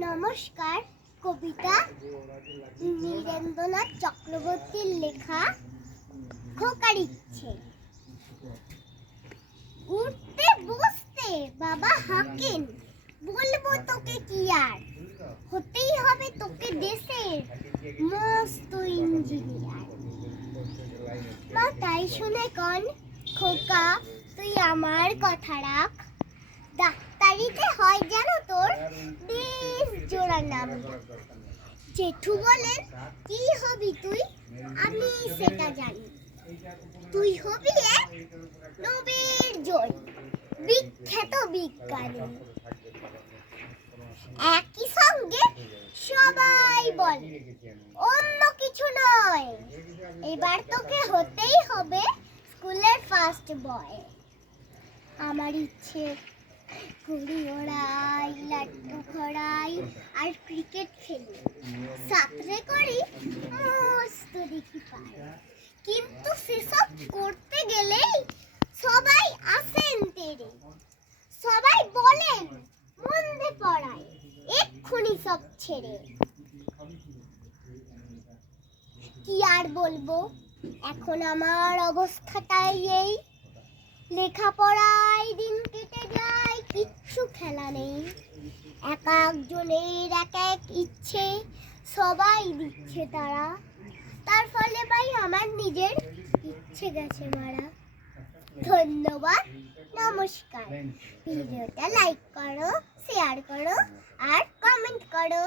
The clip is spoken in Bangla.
নমস্কার। কবিতা নীরেন্দ্রনাথ চক্রবর্তীর লেখা খোকার ইচ্ছে। উঠতে বসতে বাবা হাঁকেন, বলবো তোকে কি আর, হতেই হবে তোকে দেশের মস্ত ইঞ্জিনিয়ার। মা তাই শুনে কন, খোকা তুই আমার কথা রাখ, ডাক্তারিতে হয় যেন তোর দেশ জোড়া নাম। জেঠু বলেন কি হবি তুই, আমি সেটা জানি, তুই হবি এক নোবেল জয়ী বিখ্যাত বিজ্ঞানী। একই সঙ্গে সবাই বলে অন্য কিছু নয়, এবার তোকে হতেই হবে স্কুলের ফার্স্ট বয়। আমার ইচ্ছে ঘুড়ি ওড়াই, লাড্ডু ঘোড়াই আর ক্রিকেট খেলি, সাঁতরে করি মস্ত দেখি পাই। কিন্তু সেসব করতে গেলেই সবাই আসেন তেরে, সবাই বলেন মন্দে পড়ায়, এক্ষুনি সব ছেড়ে। কি আর বলবো, এখন আমার অবস্থাটাই এই, লেখাপড়ায় দিন কেটে যায়, কিচ্ছু খেলা নেই। এক একজনের এক এক ইচ্ছে, সবাই দিচ্ছে তারা, তার ফলে ভাই আমার নিজের ইচ্ছে গেছে মারা। ধন্যবাদ, নমস্কার। ভিডিওটা লাইক করো, শেয়ার করো আর কমেন্ট করো।